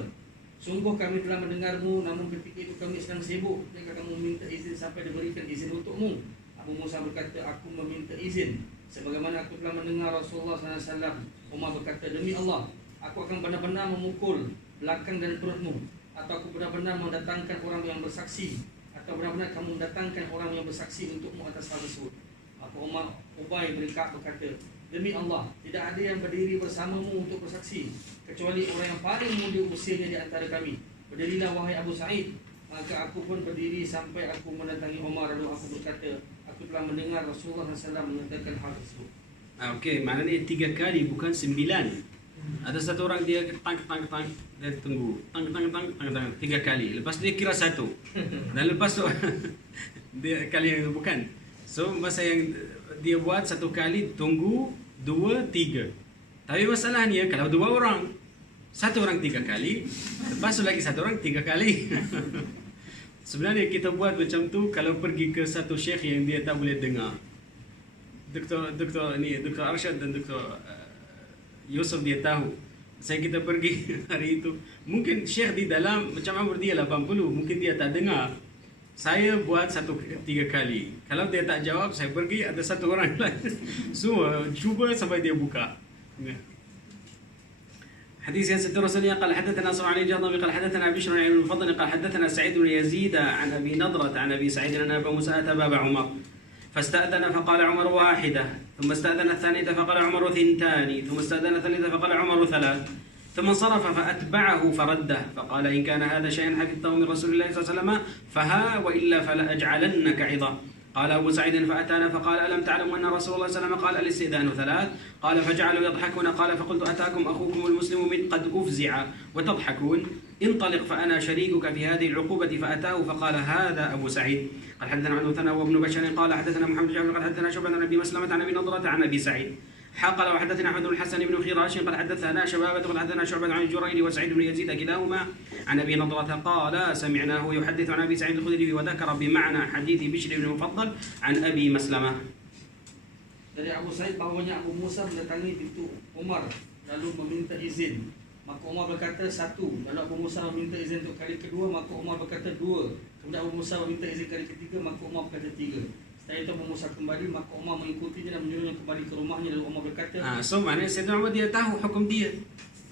sungguh kami telah mendengarmu, namun ketika itu kami sedang sibuk. Jika kamu meminta izin sampai diberikan izin untukmu. Abu Musa berkata, aku meminta izin sebagaimana aku telah mendengar Rasulullah SAW. Umar berkata, demi Allah, aku akan benar-benar memukul belakang dan perutmu, atau aku benar-benar mendatangkan orang yang bersaksi, atau benar-benar kamu mendatangkan orang yang bersaksi untukmu atas hal tersebut. Maka Ubay bin Ka'ab berkata, demi Allah, tidak ada yang berdiri bersamamu untuk bersaksi kecuali orang yang paling muda usianya di antara kami. Berdirilah wahai Abu Sa'id. Maka aku pun berdiri sampai aku mendatangi Umar, lalu aku berkata, aku telah mendengar Rasulullah SAW mengatakan hal tersebut. Okey, maknanya 3 kali bukan 9. Ada satu orang dia tang dan tunggu tang 3 kali. Lepas dia kira 1. Dan lepas tu dia kali yang bukan. So masa yang dia buat 1 kali tunggu 2 3. Tapi masalahnya kalau 2 orang, 1 orang 3 kali, lepas tu lagi 1 orang 3 kali. Sebenarnya kita buat macam tu kalau pergi ke satu syekh yang dia tak boleh dengar. Doktor Arsyad dan Doktor Yusuf dia tahu. Saya kita pergi hari itu. Mungkin syekh di dalam macam umur dia 80, mungkin dia tak dengar. Saya buat 3 kali. Kalau dia tak jawab, saya pergi ada 1 orang lain. Semua cuba sampai dia buka. حديث yang seterusnya قال حدثنا صنعاني الجهضمي قال حدثنا بشر بن المفضل قال حدثنا سعيد بن يزيد عن ابي نضرة عن ابي سعيد ان ابا موسى اتى باب عمر فاستأذن فقال عمر 1 ثم استأذن الثانية فقال عمر 2 ثم استأذن الثالثة فقال عمر 3 ثم انصرف فأتبعه فرده فقال إن كان هذا شيئا حفظته من رسول الله صلى الله عليه وسلم فها وإلا فلأجعلنك عظة. قال أبو سعيد فأتانا فقال ألم تعلموا أن رسول الله صلى الله عليه وسلم قال الاستئذان 3 قال فجعلوا يضحكون قال فقلت أتاكم أخوكم المسلم من قد أفزع وتضحكون انطلق فأنا شريكك في هذه العقوبة فأتاه فقال هذا أبو سعيد. قال حدثنا عنه ثنا وابن بشر قال حدثنا محمد جابر قال حدثنا شعبة عن أبي مسلمة عن أبي نضرة عن أبي سعيد قال وحدثنا أحمد بن الحسن بن خراش قال حدثنا شبابة قال حدثنا شعبة عن الجريري وسعيد بن يزيد كلاهما عن أبي نضرة قال سمعناه يحدث عن أبي سعيد الخدري وذكر بمعنى حديث بشر بن المفضل عن أبي مسلمة. Dari Abu Sa'id bahawanya Abu Musa mendatangi pintu Umar lalu meminta izin. Maka Umar berkata 1. Lalu Abu Musa meminta izin untuk kali kedua, maka Umar berkata 2. Kemudian Abu Musa meminta izin kali ketiga, maka Umar berkata 3. Setelah itu Abu Musa kembali, maka Umar mengikutinya dan menyuruhnya kembali ke rumahnya. Lalu Umar berkata, so maknanya Sayyidina Umar dia tahu hukum dia.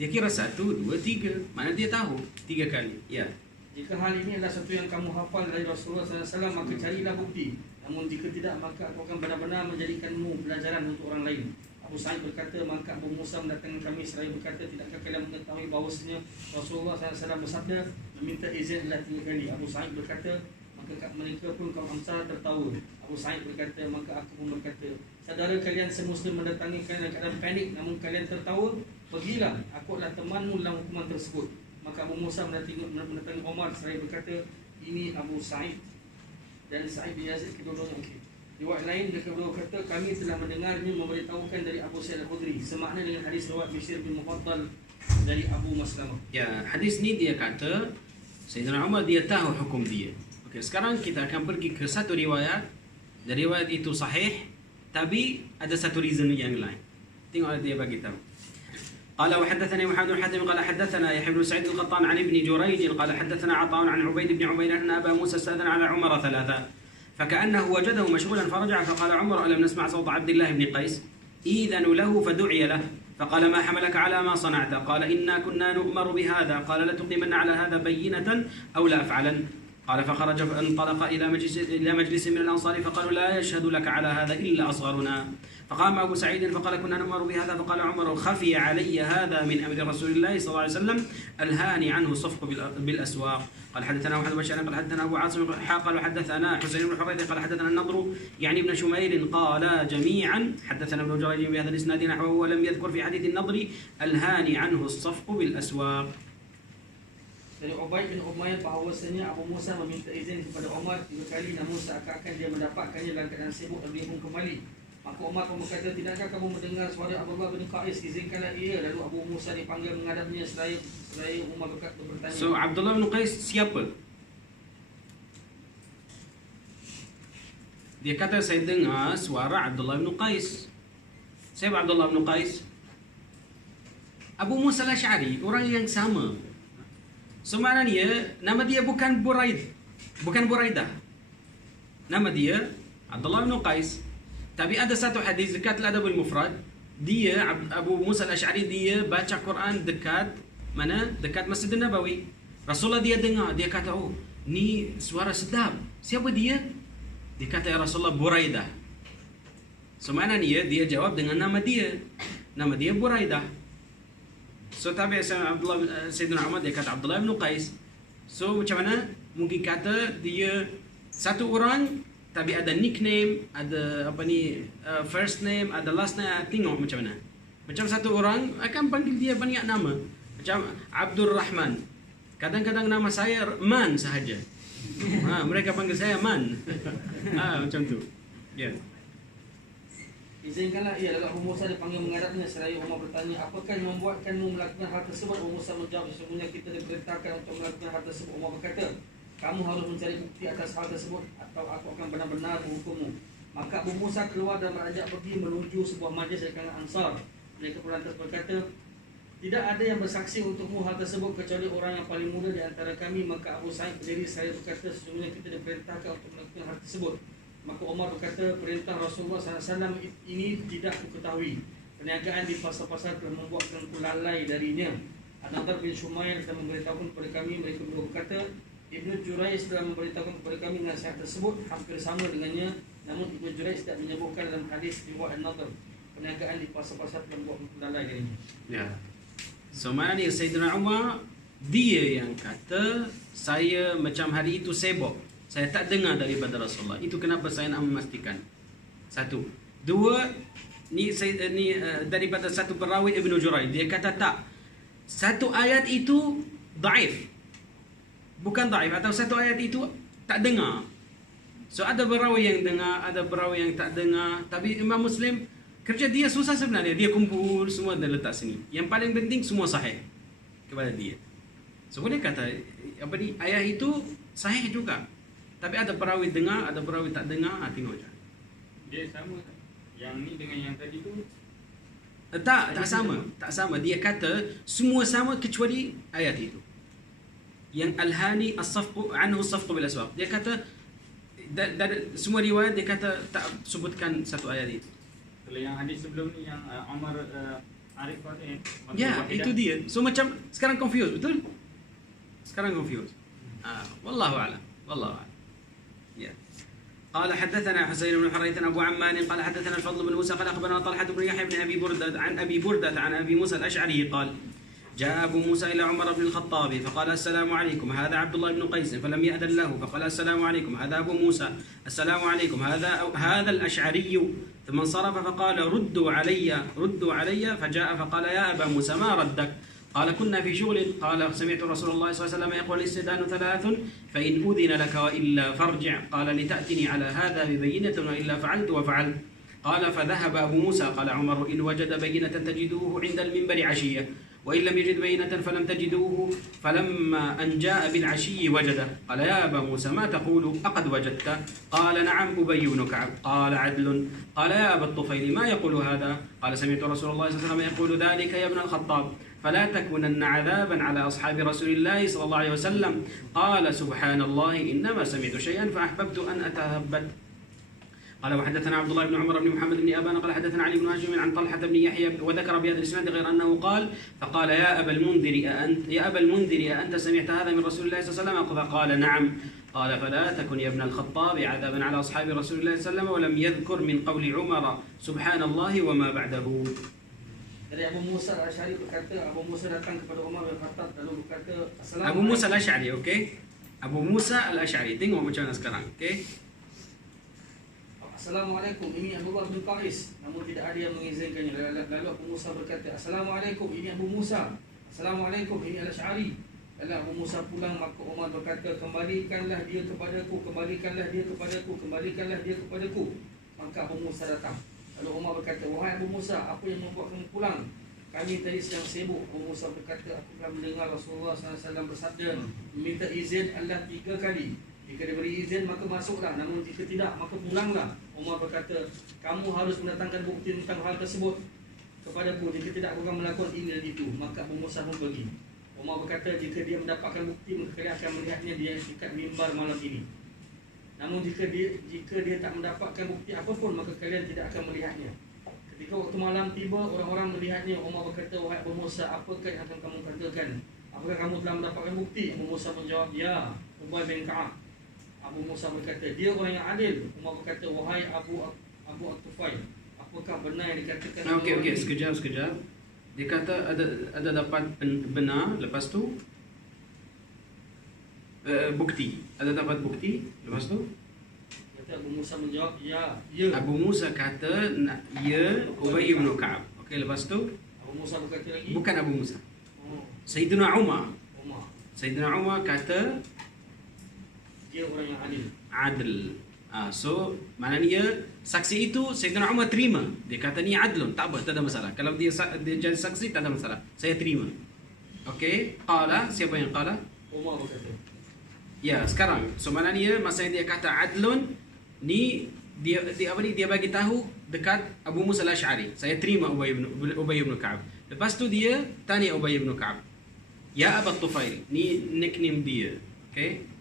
Dia kira 1, 2, 3. Mana dia tahu 3 kali. Ya. Jika hal ini adalah satu yang kamu hafal dari Rasulullah SAW, maka carilah bukti. Namun jika tidak, maka aku akan benar-benar menjadikanmu pelajaran untuk orang lain. Abu Sa'id berkata, maka Abu Musa mendatangkan kami seraya berkata, tidakkah kalian mengetahui bahawasanya Rasulullah SAW bersabda, meminta izin adalah 3 kali. Abu Sa'id berkata, maka mereka pun kaum Ansar tertawa. Abu Sa'id berkata, maka aku pun berkata, saudara kalian semuslim mendatangi kalian dalam keadaan panik, namun kalian tertawa, pergilah, aku adalah temanmu dalam hukuman tersebut. Maka Abu Musa mendatangi Umar seraya berkata, ini Abu Sa'id dan Sa'id bin Yazid kedua-duanya. Riwayat lain mereka berdua kata, kami telah mendengarnya memberitahukan dari Abu Sa'id Al-Khudri, semakna dengan hadis riwayat Bishr bin Mufaddal dari Abu Maslamah. Ya, hadis ni dia kata Sayyidina Umar dia tahu hukum dia. Okey, sekarang kita akan pergi ke satu riwayat. Dan riwayat itu sahih, tapi ada satu reason yang lain. Tengok dia bagi tahu. قال وحدثني محمد بن حاتم قال حدثنا يحيى بن سعيد القطان عن ابن جريج قال حدثنا عطاء عن عبيد بن عمير ان ابا موسى استاذن على عمر 3 فكانه وجده مشغولا فرجع فقال عمر الم نسمع صوت عبد الله بن قيس اذن له فدعي له فقال ما حملك على ما صنعت قال انا كنا نؤمر بهذا قال لتقيمن على هذا بينه او لا افعلن قال فخرج فانطلق إلى مجلس من الأنصار فقالوا لا يشهد لك على هذا إلا أصغرنا. فقام أبو سعيد فقال كنا نؤمر بهذا. فقال عمر خفي علي هذا من أمر رسول الله صلى الله عليه وسلم ألهاني عنه الصفق بالأسواق. قال حدثنا محمد بن بشار قال حدثنا أبو عاصم قال حدثنا حسين بن حريث قال حدثنا النضر يعني ابن شميل قال جميعا حدثنا ابن جريج بهذا الإسناد نحوه ولم يذكر في حديث النضر ألهاني عنه الصفق بالأسواق. Dari Ubaid bin Umayyah bahawasanya Abu Musa meminta izin kepada Umar 3 kali, namun seakan-akan dia mendapatkannya dalam keadaan sibuk dan dia pun kembali. Maka Umar pun berkata, tidakkah kamu mendengar suara Abdullah bin Qais? Izinkanlah ia. Lalu Abu Musa dipanggil menghadapnya seraya Umar bertanya. So Abdullah bin Qais siapa? Dia kata saya dengar suara Abdullah bin Qais. Siapa Abdullah bin Qais? Abu Musa al-Asy'ari, orang yang sama. Sebenarnya nama dia bukan Buraidah. Nama dia Abdullah bin Qais. Tapi ada satu hadis dekat Al-Adabul Mufrad, dia Abu Musa al-Asy'ari dia baca Quran dekat mana? Dekat Masjid Nabawi. Rasulullah dia dengar, dia kata, "Oh, ni suara sedap. Siapa dia?" Dia kata, "Ya Rasulullah, Buraidah." Sebenarnya dia jawab dengan nama dia. Nama dia Buraidah. So tabi Sayyidina Umar dia kata Abdullah bin Qais. So macam mana? Mungkin kata dia satu orang tapi ada nickname, ada apa ni first name, ada last name. Tengok macam mana. Macam satu orang akan panggil dia banyak nama. Macam Abdul Rahman. Kadang-kadang nama saya Man sahaja. Mereka panggil saya Man. Macam tu. Ya. Yeah. Izinkanlah ia. Lalu Abu Musa dipanggil menghadapnya seraya Umar bertanya, apakah yang membuatkanmu melakukan hal tersebut? Abu Musa menjawab, sesungguhnya kita diperintahkan untuk melakukan hal tersebut. Umar berkata, kamu harus mencari bukti atas hal tersebut atau aku akan benar-benar menghukummu. Maka Abu Musa keluar dan beranjak pergi menuju sebuah majlis dari kalangan Ansar. Mereka pun lantas berkata, tidak ada yang bersaksi untukmu hal tersebut kecuali orang yang paling muda di antara kami. Maka Abu Sa'id berdiri seraya berkata, sesungguhnya kita diperintahkan untuk melakukan hal tersebut. Maka Umar berkata, perintah Rasulullah SAW ini tidak aku ketahui. Perniagaan di pasar-pasar telah membuatkanku lalai darinya. An-Nadhr bin Shumayl telah memberitahukan kepada kami. Mereka berdua berkata, Ibnu Jurayj telah memberitahukan kepada kami nasihat tersebut hampir sama dengannya. Namun Ibnu Jurayj tidak menyebutkan dalam hadis riwayat An-Nadhr perniagaan di pasar-pasar telah membuatkanku lalai darinya. Ya. So maknanya Sayyidina Umar dia yang kata saya macam hari itu sibuk. Saya tak dengar daripada Rasulullah. Itu kenapa saya nak memastikan. Satu. Dua, daripada satu perawi Ibnu Jurayj. Dia kata tak. Satu ayat itu daif. Bukan daif. Atau satu ayat itu tak dengar. So ada perawi yang dengar, ada perawi yang tak dengar. Tapi Imam Muslim, kerja dia susah sebenarnya. Dia kumpul semua dan letak sini. Yang paling penting semua sahih kepada dia. So boleh kata ayat itu sahih juga. Tapi ada perawi dengar, ada perawi tak dengar. Tengok je. Dia sama tak? Yang ni dengan yang tadi tu? Tak sama. Tak sama. Dia kata semua sama kecuali ayat itu. Yang alhani as-safqu anhu as-safqu bil aswaq. Dia kata semua riwayat dia kata tak sebutkan satu ayat itu. Kalau yang hadis sebelum ni yang Umar Arif ni. Ya, itu dia. So macam sekarang confused, betul? Sekarang confused. Wallahu a'lam. Wallahu a'lam. Yeah. قال حدثنا حسين بن حريث أبو عمان قال حدثنا الفضل بن موسى قال أخبرنا طلحة بن يحيى بن أبي بردة عن أبي موسى الأشعري قال جاء أبو موسى إلى عمر بن الخطاب فقال السلام عليكم هذا عبد الله بن قيس فلم يأذن له فقال السلام عليكم هذا أبو موسى السلام عليكم هذا الأشعري ثم انصرف فقال ردوا علي فجاء فقال يا أبا موسى ما ردك قال كنا في شغل قال سمعت رسول الله صلى الله عليه وسلم يقول الاستئذان 3 فإن أذن لك وإلا فارجع قال لتأتني على هذا ببينة وإلا فعلت وفعلت قال فذهب أبو موسى قال عمر إن وجد بينة تجدوه عند المنبر عشية وإن لم يجد بينة فلم تجدوه فلما أن جاء بالعشي وجده قال يا أبا موسى ما تقول أقد وجدت قال نعم أبي بن كعب قال عدل قال يا أبا الطفيل ما يقول هذا قال سمعت رسول الله صلى الله عليه وسلم يقول ذلك يا ابن الخطاب فلا تكونن عذابا على أصحاب رسول الله صلى الله عليه وسلم قال سبحان الله إنما سمعت شيئا فأحببت أن أتثبت قال وحدثنا عبد الله بن عمر بن محمد بن أبان قال حدثنا علي بن هاشم عن طلحة بن يحيى وذكر بهذا الإسناد غير أنه قال فقال يا أبا المنذر أأنت سمعت هذا من رسول الله صلى الله عليه وسلم؟ قال نعم. قال فلا تكن يا ابن الخطاب عذابا على أصحاب رسول الله صلى الله عليه وسلم ولم يذكر من قول عمر سبحان الله وما بعده. Dari Abu Musa al-Asy'ari berkata, Abu Musa datang kepada Umar bin Khattab lalu berkata, Abu Musa al-Asy'ari, okey? Abu Musa al-Asy'ari, tengok macam mana sekarang, okey? Assalamualaikum, ini Abdullah bin Qais. Namun tidak ada yang mengizinkannya. Lalu Abu Musa berkata, Assalamualaikum, ini Abu Musa. Assalamualaikum, ini al-Asy'ari. Lalu Abu Musa pulang, maka Umar berkata, kembalikanlah dia kepadaku, kembalikanlah dia kepadaku, kembalikanlah dia kepadaku. Maka Abu Musa datang. Lalu Umar berkata, wahai Abu Musa, apa yang membuat kamu pulang? Kami tadi sedang sibuk. Abu Musa berkata, aku telah mendengar Rasulullah SAW bersabda, meminta izin Allah 3 kali. Jika diberi izin, maka masuklah. Namun jika tidak, maka pulanglah. Umar berkata, kamu harus mendatangkan bukti tentang hal tersebut kepadaku. Jika tidak, aku akan melakukan ini dan itu. Maka Abu Musa pun pergi. Umar berkata, jika dia mendapatkan bukti, maka kalian akan melihatnya di dekat mimbar malam ini. Namun jika dia tak mendapatkan bukti apapun, maka kalian tidak akan melihatnya. Ketika waktu malam tiba, orang-orang melihatnya. Umar berkata, wahai Abu Musa, apakah yang akan kamu katakan? Apakah kamu telah mendapatkan bukti? Abu Musa menjawab, ya, Ubay bin Ka'ab. Abu Musa berkata, dia orang yang adil. Umar berkata, wahai Abu At-Tufail, apakah benar yang dikatakan? Okey, sekejap. Dia kata ada dapat benar, lepas tu bukti. Ada dapat bukti, lepas tu kata Abu Musa menjawab, ya. Abu Musa kata ya Ubay bin Ka'ab. Okey, lepas tu Abu Musa berkata lagi, bukan Abu Musa. oh, Sayyidina Umar. Umar. Umar kata Dia orang yang adil. adl. So maknanya saksi itu Sayyidina Umar terima. Dia kata ni adlun, tak apa, tak ada masalah. Kalau dia jadi saksi, tak ada masalah. Saya terima. Okey, qala, siapa yang qala? Umar berkata. Ya, sekarang. So maknanya masa yang dia kata adlun ni dia bagi tahu dekat Abu Musa al-Asy'ari. Saya terima Ubay bin Ka'ab. Lepas tu dia tanya Ubay bin Ka'ab. Ya Abu Tufail, ni nickname dia. Okey.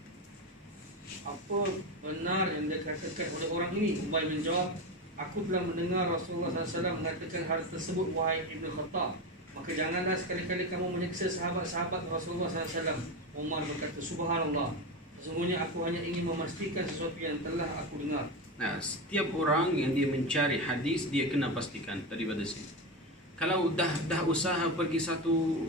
Apa benar yang dikatakan oleh orang ini? Ubay menjawab, aku telah mendengar Rasulullah SAW mengatakan hal tersebut, wahai Ibn Khattab. Maka janganlah sekali-kali kamu menyiksa sahabat-sahabat Rasulullah SAW. Umar berkata, subhanallah, sesungguhnya aku hanya ingin memastikan sesuatu yang telah aku dengar. Nah, setiap orang yang dia mencari hadis, dia kena pastikan daripada sini. Kalau dah usaha pergi satu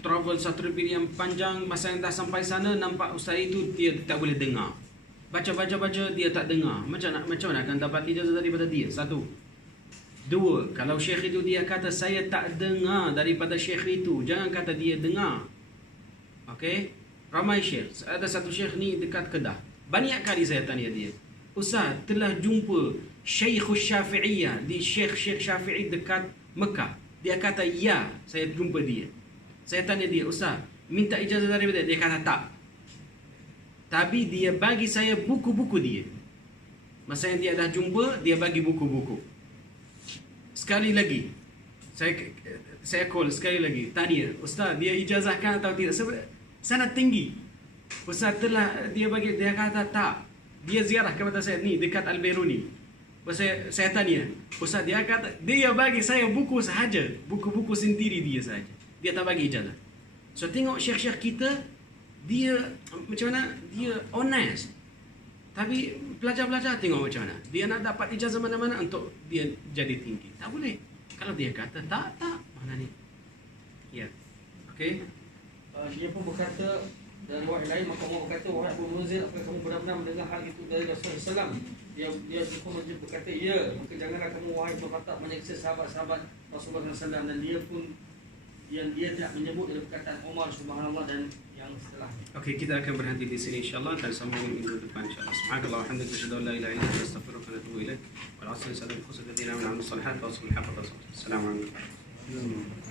travel, satu trip yang panjang, masa yang dah sampai sana nampak ustaz itu dia tak boleh dengar. Baca dia tak dengar. Macam mana akan dapat ijazah daripada dia? Satu. Dua, kalau syekh itu dia kata saya tak dengar daripada syekh itu, jangan kata dia dengar. Okey? Ramai syekh. Ada satu syekh ni dekat Kedah. Banyak kali saya tanya dia, ustaz telah jumpa Syekh Syafi'iyah di Syekh Syafi'i dekat Mekah. Dia kata ya, saya jumpa dia. Saya tanya dia, ustaz minta ijazah daripada dia? Dia kata tak. Tapi dia bagi saya buku-buku dia. Masa yang dia dah jumpa, dia bagi buku-buku. Sekali lagi saya call sekali lagi, tanya, ustaz dia ijazahkan atau tidak? Sangat tinggi. Ustaz telah dia bagi, dia kata tak. Dia ziarah kepada saya ni dekat Al-Biruni. Saya tanya, ustaz dia kata dia bagi saya buku sahaja, buku-buku sendiri dia sahaja. Dia tak bagi ijazah. So tengok syekh-syekh kita, dia macam mana? Dia honest. Tapi pelajar-pelajar tengok macam mana? Dia nak dapat ijazah mana-mana untuk dia jadi tinggi. Tak boleh. Kalau dia kata tak. Mana ni? Ya. Okey. Dia pun berkata dari wahai lain, maka Umar berkata, wahai Abu Munzir, apakah kamu benar-benar mendengar hal itu dari Rasulullah SAW? Dia pun berkata, ya. Maka janganlah kamu wahai Ibn Khattab menyiksa sahabat-sahabat Rasulullah SAW. Dan dia pun dia tak menyebut dari perkataan Umar, subhanallah, dan yang setelahnya. Okey, kita akan berhenti di sini insya-Allah dan sambung minggu depan insya-Allah. Subhanallah walhamdulillah, asyhadu an la ilaha illa anta, astaghfiruka wa atubu ilaik. Wal 'asri, sallallahu alaihi wa sallam, wa sallallahu alaihi wa sallam. Assalamu alaikum.